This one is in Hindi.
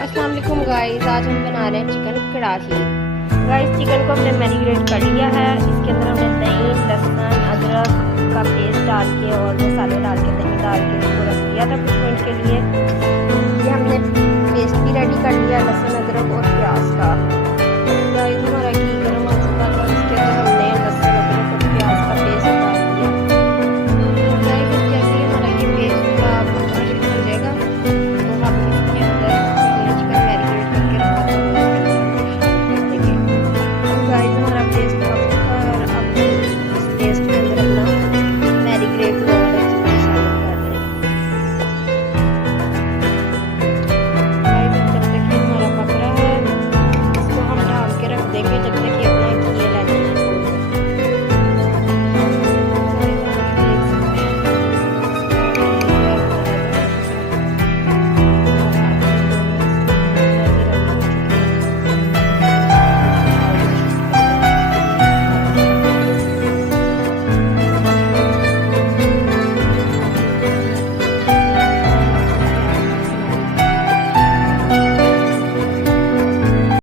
अस्सलाम वालेकुम गाइस, आज हम बना रहे हैं चिकन कढ़ाई। गाइस, चिकन को हमने मैरिनेट कर लिया है। इसके अंदर हमने दही, लहसुन, अदरक का पेस्ट डाल के और मसाले डाल के, दही डाल के इसको रख दिया था कुछ मिनट के लिए। ये हमने